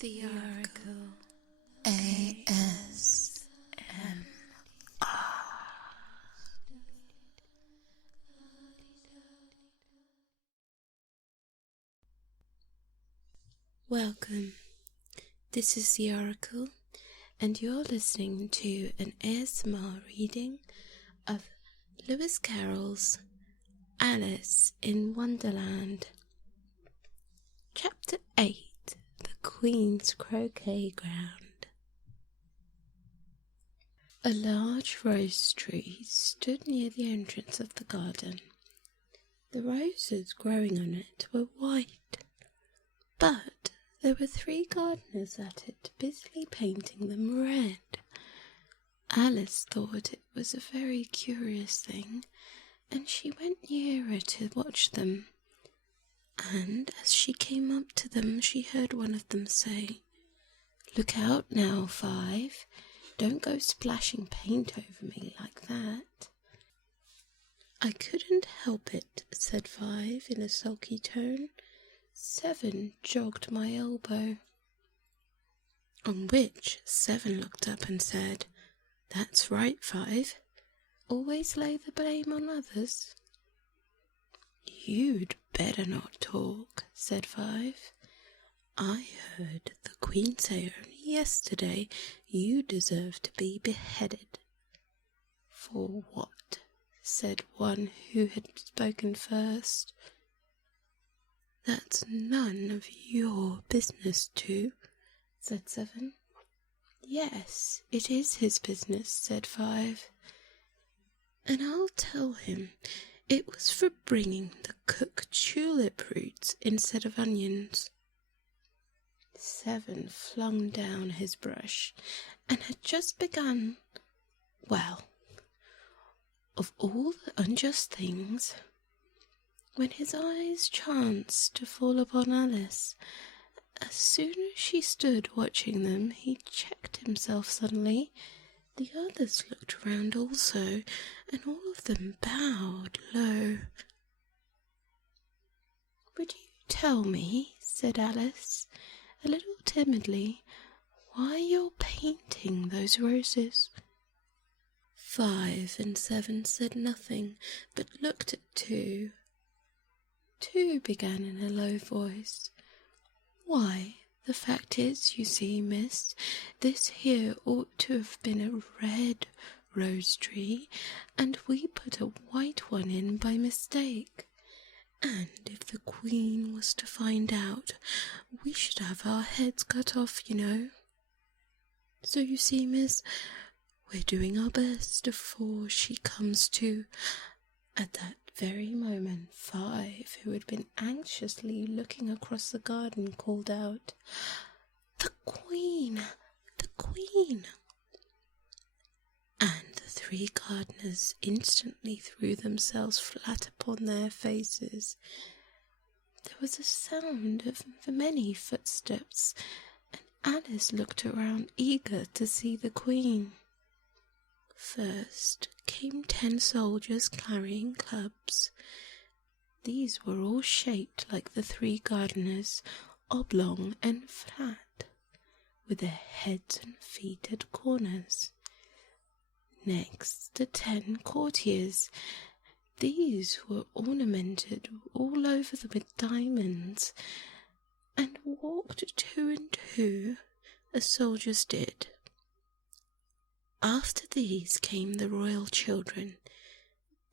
The Oracle ASMR. Welcome. This is the Oracle, and you're listening to an ASMR reading of Lewis Carroll's Alice in Wonderland. Chapter 8, The Queen's Croquet Ground. A large rose tree stood near the entrance of the garden. The roses growing on it were white, but there were 3 gardeners at it, busily painting them red. Alice thought it was a very curious thing, and she went nearer to watch them. And as she came up to them, she heard one of them say, "Look out now, Five. Don't go splashing paint over me like that." "I couldn't help it," said Five in a sulky tone. 7 jogged my elbow. On which 7 looked up and said, "That's right, 5. Always lay the blame on others." "You'd better not talk," said 5. "I heard the Queen say only yesterday you deserve to be beheaded." "For what?" said one who had spoken first. "That's none of your business, too," said 7. "Yes, it is his business," said 5. "And I'll tell him it was for bringing the cook tulip roots instead of onions." 7 flung down his brush and had just begun, well, of all the unjust things, when his eyes chanced to fall upon Alice. As soon as she stood watching them, he checked himself suddenly. The others looked round also, and all of them bowed low. "Would you tell me," said Alice, a little timidly, "why you're painting those roses?" 5 and 7 said nothing, but looked at 2. 2 began in a low voice. "Why, the fact is, you see, miss, this here ought to have been a red rose tree, and we put a white one in by mistake. And if the Queen was to find out, we should have our heads cut off, you know. So you see, miss, we're doing our best afore she comes to." At that very moment, 5, who had been anxiously looking across the garden, called out, "The Queen! The Queen!" And the 3 gardeners instantly threw themselves flat upon their faces. There was a sound of many footsteps, and Alice looked around eager to see the Queen. First came 10 soldiers carrying clubs. These were all shaped like the 3 gardeners, oblong and flat, with their heads and feet at corners. Next, the 10 courtiers. These were ornamented all over them with diamonds, and walked 2 and 2, as soldiers did. After these came the royal children.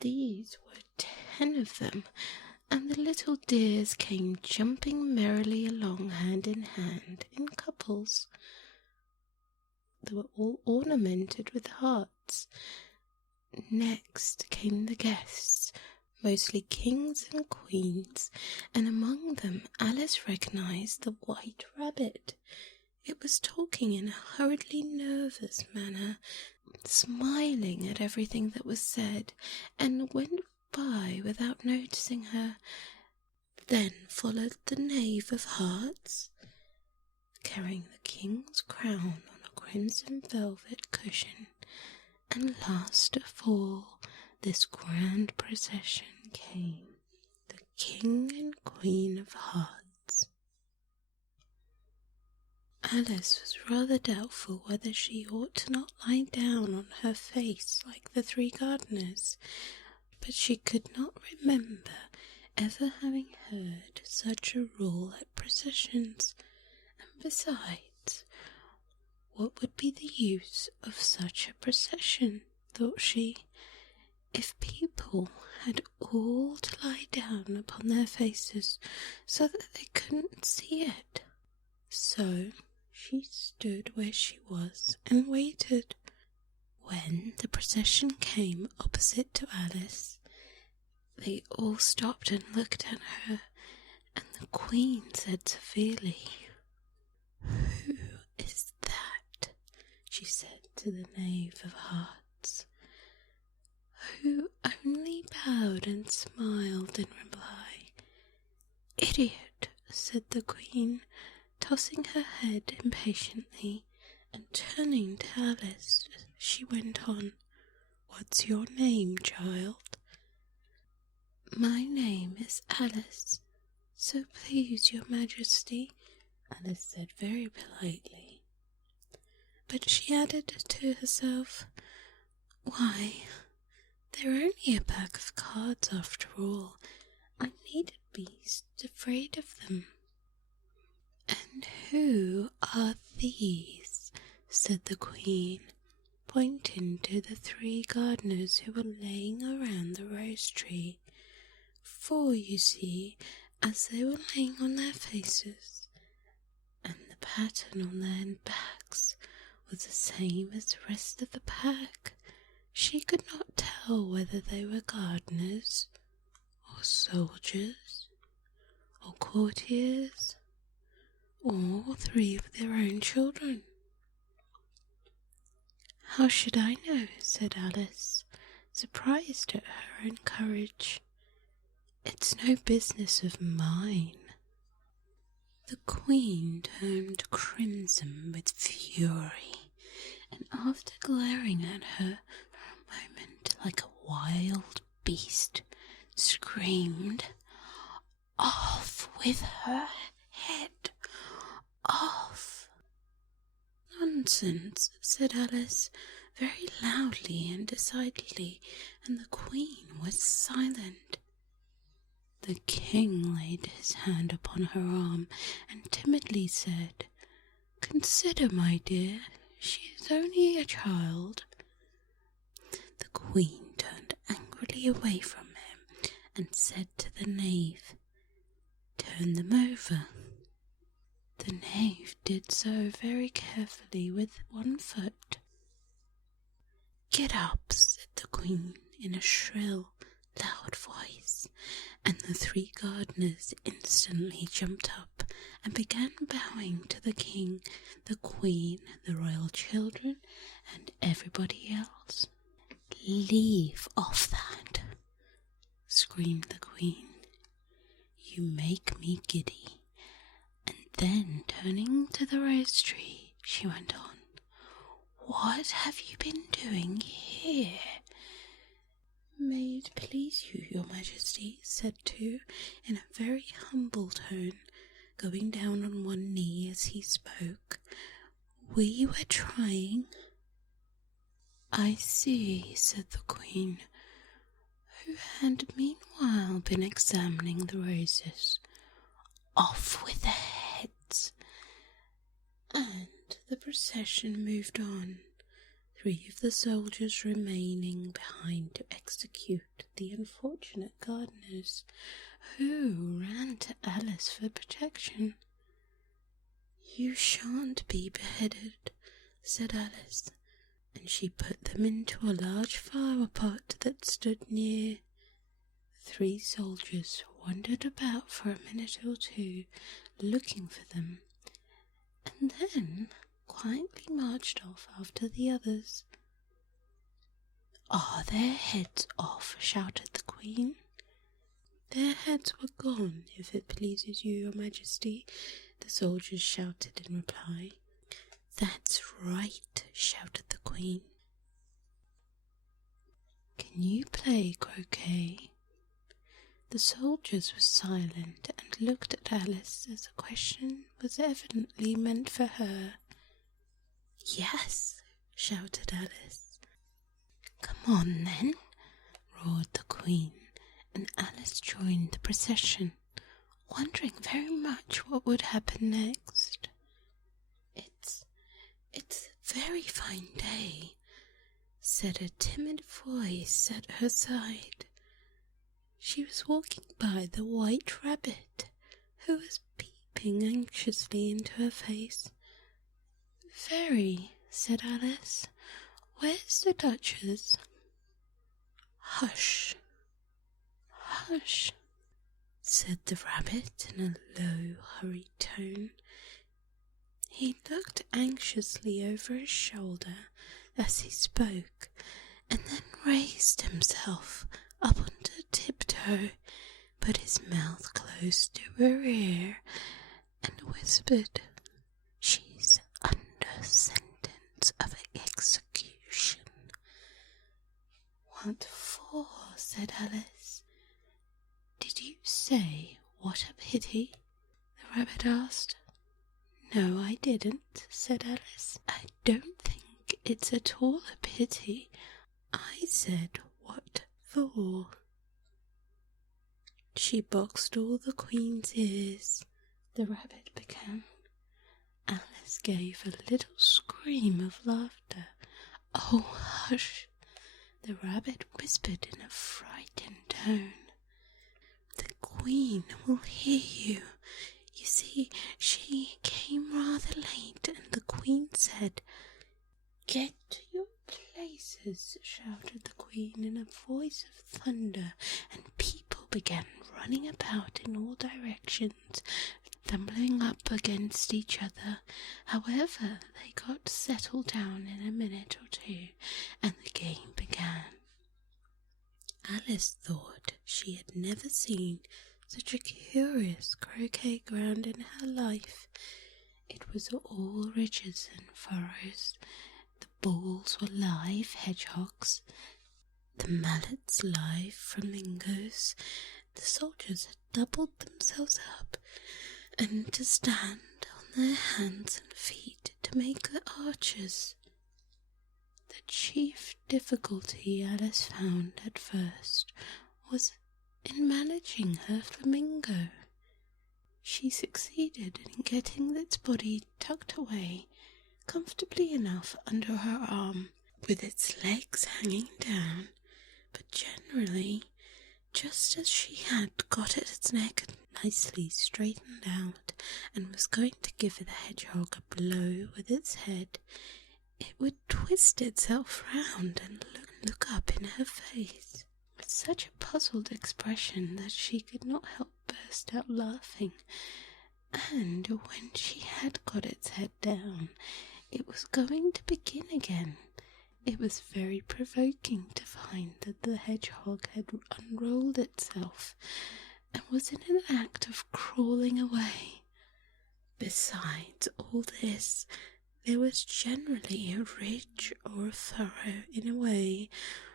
These were 10 of them, and the little dears came jumping merrily along hand in hand in couples. They were all ornamented with hearts. Next came the guests, mostly kings and queens, and among them Alice recognized the White Rabbit. It was talking in a hurriedly nervous manner, smiling at everything that was said, and went by without noticing her. Then followed the Knave of Hearts, carrying the king's crown on a crimson velvet cushion, and last of all this grand procession came the King and Queen of Hearts. Alice was rather doubtful whether she ought to not lie down on her face like the three gardeners, but she could not remember ever having heard such a rule at processions, and besides, what would be the use of such a procession, thought she, if people had all to lie down upon their faces so that they couldn't see it? So she stood where she was and waited. When the procession came opposite to Alice, they all stopped and looked at her, and the Queen said severely, "Who is that?" she said to the Knave of Hearts, who only bowed and smiled in reply. "Idiot," said the Queen, tossing her head impatiently, and turning to Alice, she went on, "What's your name, child?" "My name is Alice, so please your Majesty," Alice said very politely. But she added to herself, "Why, they're only a pack of cards after all. I needn't be afraid of them." "And who are these?" said the Queen, pointing to the three gardeners who were laying around the rose tree. For, you see, as they were laying on their faces, and the pattern on their backs was the same as the rest of the pack, she could not tell whether they were gardeners, or soldiers, or courtiers, or three of their own children. "How should I know?" said Alice, surprised at her own courage. "It's no business of mine." The Queen turned crimson with fury, and after glaring at her for a moment like a wild beast, screamed, "Off with her head! Off!" "Nonsense," said Alice, very loudly and decidedly, and the Queen was silent. The King laid his hand upon her arm and timidly said, "Consider, my dear, she is only a child." The Queen turned angrily away from him and said to the Knave, "Turn them over." The Knave did so very carefully with one foot. "Get up," said the Queen in a shrill, loud voice, and the three gardeners instantly jumped up and began bowing to the King, the Queen, the royal children, and everybody else. "Leave off that," screamed the Queen. "You make me giddy." And then, turning to the rose tree, she went on, "What have you been doing here?" "May it please you, your Majesty," said two, in a very humble tone, going down on one knee as he spoke, "we were trying—" "I see," said the Queen, who had meanwhile been examining the roses. "Off with their heads." And the procession moved on, three of the soldiers remaining behind to execute the unfortunate gardeners, who ran to Alice for protection. "You shan't be beheaded," said Alice, and she put them into a large flower pot that stood near. Three soldiers wandered about for a minute or two, looking for them, and then quietly marched off after the others. "Are their heads off?" shouted the Queen. "Their heads were gone, if it pleases you, your Majesty," the soldiers shouted in reply. "That's right," shouted the Queen. "Can you play croquet?" The soldiers were silent and looked at Alice as the question was evidently meant for her. "Yes," shouted Alice. "Come on, then," roared the Queen, and Alice joined the procession, wondering very much what would happen next. It's a very fine day," said a timid voice at her side. She was walking by the White Rabbit, who was peeping anxiously into her face. "Very," said Alice. "Where's the Duchess?" "Hush, hush," said the rabbit in a low, hurried tone. He looked anxiously over his shoulder as he spoke, and then raised himself up onto tiptoe, put his mouth close to her ear, and whispered, "She's under sentence of execution." "What for?" said Alice. "Did you say what a pity?" the rabbit asked. "No, I didn't," said Alice. "I don't think it's at all a pity. I said what for." "She boxed all the Queen's ears," the rabbit began. Alice gave a little scream of laughter. "Oh, hush," the rabbit whispered in a frightened tone. "The Queen will hear you. You see, she came rather late, and the Queen said—" "Get to your places," shouted the Queen in a voice of thunder, and people began running about in all directions, tumbling up against each other. However, they got settled down in a minute or two, and the game began. Alice thought she had never seen such a curious croquet ground in her life. It was all ridges and furrows. The balls were live hedgehogs, the mallets live flamingos. The soldiers had doubled themselves up and to stand on their hands and feet to make the archers. The chief difficulty Alice found at first was in managing her flamingo. She succeeded in getting its body tucked away comfortably enough under her arm, with its legs hanging down, but generally, just as she had got its neck nicely straightened out and was going to give the hedgehog a blow with its head, it would twist itself round and look up in her face with such a puzzled expression that she could not help burst out laughing. And when she had got its head down, it was going to begin again. It was very provoking to find that the hedgehog had unrolled itself and was in an act of crawling away. Besides all this, there was generally a ridge or a furrow in a way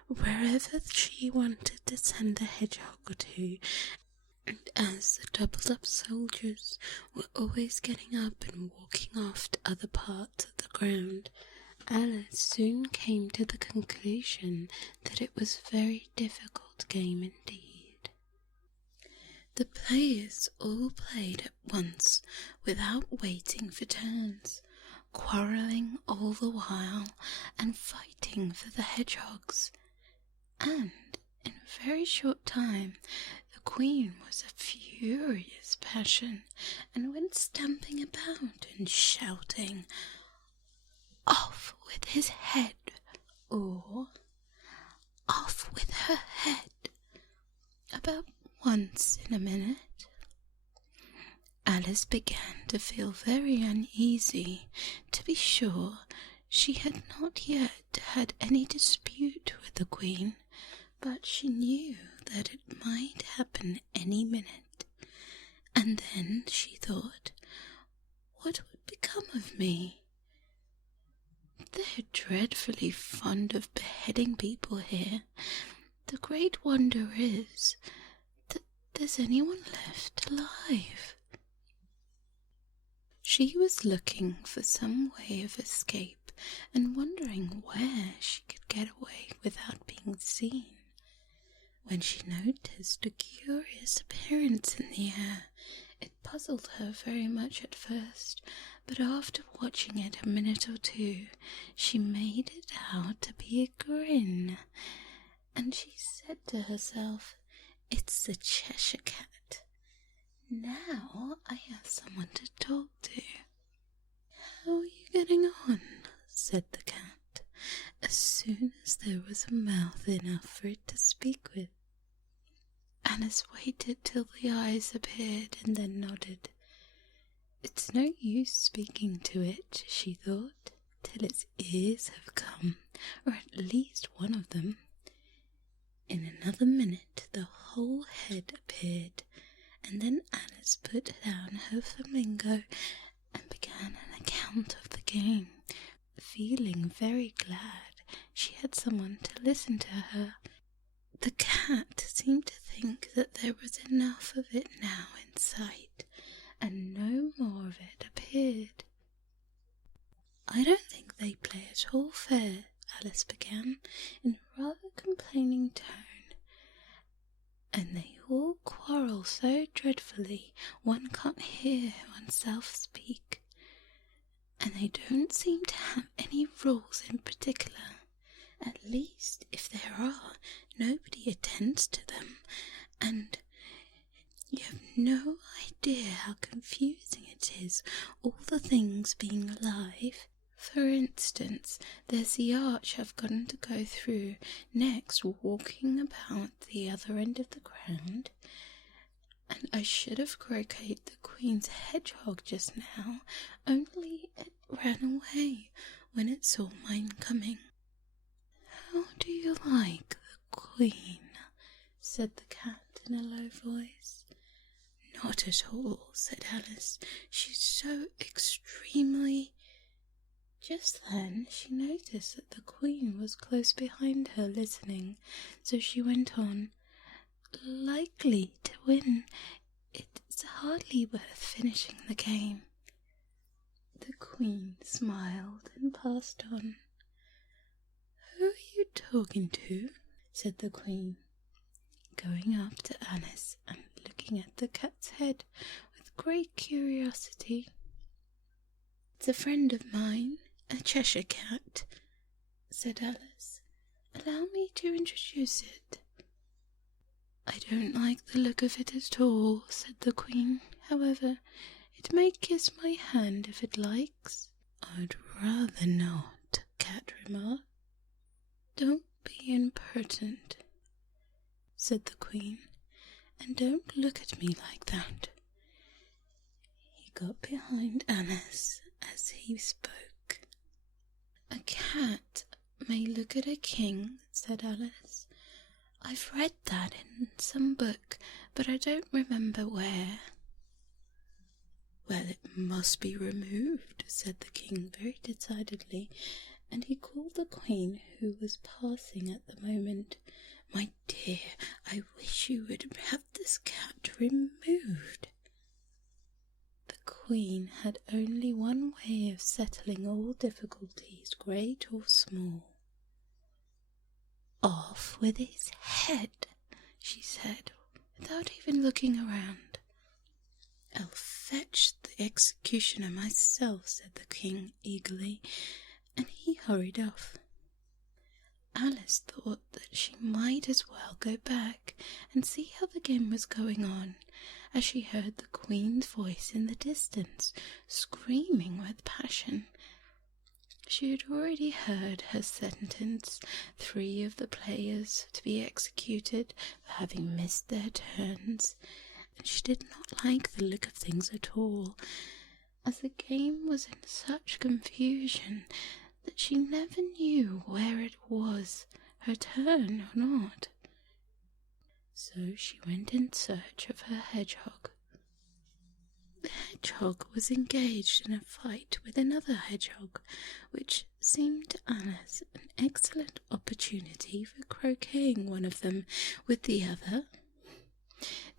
wherever she wanted to send a hedgehog to, and as the doubled-up soldiers were always getting up and walking off to other parts of the ground, Alice soon came to the conclusion that it was a very difficult game indeed. The players all played at once without waiting for turns, quarrelling all the while and fighting for the hedgehogs. And in a very short time the Queen was a furious passion and went stamping about and shouting, "Off with his head," or "Off with her head," about once in a minute. Alice began to feel very uneasy. To be sure, she had not yet had any dispute with the Queen, but she knew that it might happen any minute. And then she thought, what would become of me? They're dreadfully fond of beheading people here. The great wonder is that there's anyone left alive. She was looking for some way of escape and wondering where she could get away without being seen, when she noticed a curious appearance in the air. It puzzled her very much at first, but after watching it a minute or two, she made it out to be a grin, and she said to herself, "It's the Cheshire Cat. Now I have someone to talk to." "How are you getting on?" said the cat, as soon as there was a mouth enough for it to speak with. Alice waited till the eyes appeared and then nodded. It's no use speaking to it, she thought, till its ears have come, or at least one of them. In another minute the whole head appeared, and then Alice put down her flamingo and began an account of the game, feeling very glad she had someone to listen to her. The cat seemed to think that there was enough of it now in sight, and no more of it appeared. "I don't think they play at all fair," Alice began, in a rather complaining tone, "and they all quarrel so dreadfully one can't hear oneself speak, and they don't seem to have any rules in particular. At least, if there are, nobody attends to them, and you have no idea how confusing it is, all the things being alive. For instance, there's the arch I've got to go through, next walking about the other end of the ground, and I should have croqueted the Queen's hedgehog just now, only it ran away when it saw mine coming." "How do you like the Queen?" said the cat in a low voice. "Not at all," said Alice. "She's so extremely—" Just then she noticed that the Queen was close behind her listening, so she went on, "Likely to win. It's hardly worth finishing the game." The Queen smiled and passed on. "Who are you talking to?" said the Queen, going up to Alice and looking at the cat's head with great curiosity. "It's a friend of mine, a Cheshire Cat," said Alice. "Allow me to introduce it." "I don't like the look of it at all," said the Queen. "However, it may kiss my hand if it likes." "I'd rather not," Cat remarked. "Don't be impertinent," said the Queen, "and don't look at me like that." He got behind Alice as he spoke. "A cat may look at a king," said Alice. "I've read that in some book, but I don't remember where." "Well, it must be removed," said the king very decidedly, and he called the Queen, who was passing at the moment. "My dear, I wish you would have this cat removed." The Queen had only one way of settling all difficulties, great or small. "Off with his head," she said, without even looking around. "I'll fetch the executioner myself," said the King eagerly, and he hurried off. Alice thought that she might as well go back and see how the game was going on, as she heard the Queen's voice in the distance, screaming with passion. She had already heard her sentence 3 of the players to be executed for having missed their turns, and she did not like the look of things at all, as the game was in such confusion that she never knew where it was, her turn or not. So she went in search of her hedgehog. The hedgehog was engaged in a fight with another hedgehog, which seemed to Alice an excellent opportunity for croqueting one of them with the other.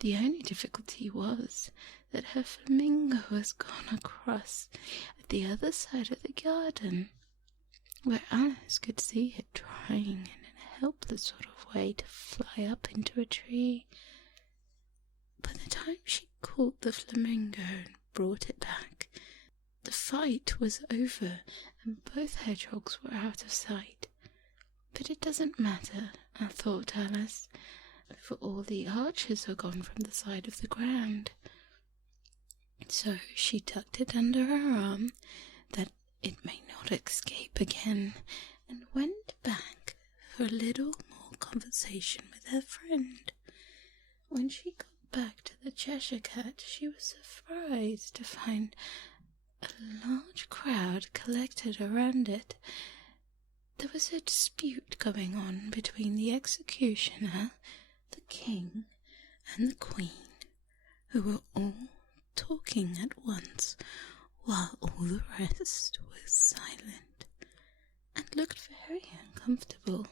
The only difficulty was that her flamingo was gone across at the other side of the garden, where Alice could see it trying in a helpless sort of way to fly up into a tree. By the time she caught the flamingo and brought it back, the fight was over and both hedgehogs were out of sight. But it doesn't matter, thought Alice, for all the archers are gone from the side of the ground. So she tucked it under her arm, that it may not escape again, and went back for a little more conversation with her friend. When she got back to the Cheshire Cat, she was surprised to find a large crowd collected around it. There was a dispute going on between the executioner, the king, and the queen, who were all talking at once, while all the rest was silent and looked very uncomfortable.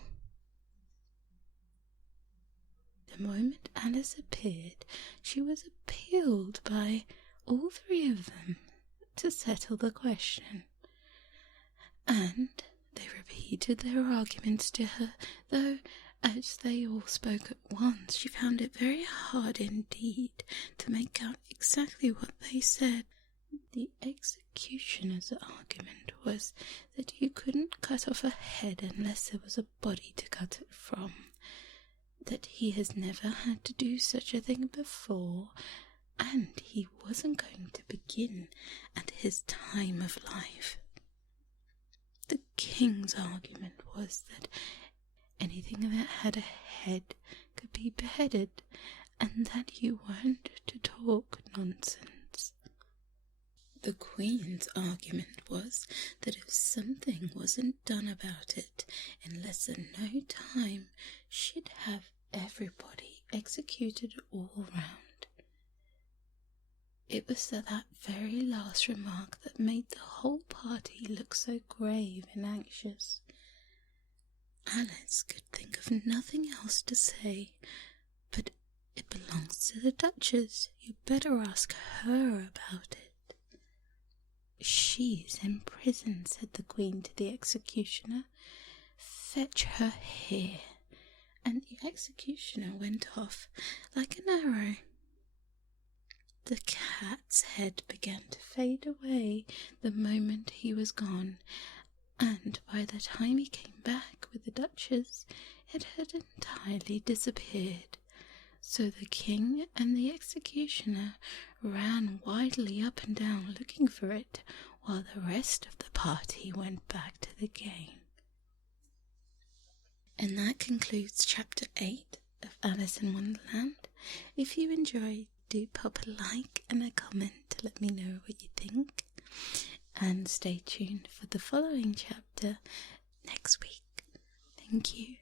The moment Alice appeared, she was appealed by all three of them to settle the question, and they repeated their arguments to her, though as they all spoke at once, she found it very hard indeed to make out exactly what they said. The executioner's argument was that you couldn't cut off a head unless there was a body to cut it from, that he has never had to do such a thing before, and he wasn't going to begin at his time of life. The king's argument was that anything that had a head could be beheaded, and that you weren't to talk nonsense. The queen's argument was that if something wasn't done about it in less than no time, she'd have everybody executed all round. It was that very last remark that made the whole party look so grave and anxious. Alice could think of nothing else to say, but it belongs to the Duchess. You'd better ask her about it. She's in prison, said the Queen to the executioner. Fetch her here. And the executioner went off like an arrow. The cat's head began to fade away the moment he was gone, and by the time he came back with the Duchess, it had entirely disappeared. So the king and the executioner ran wildly up and down looking for it, while the rest of the party went back to the game. And that concludes chapter 8 of Alice in Wonderland. If you enjoyed, do pop a like and a comment to let me know what you think. And stay tuned for the following chapter next week. Thank you.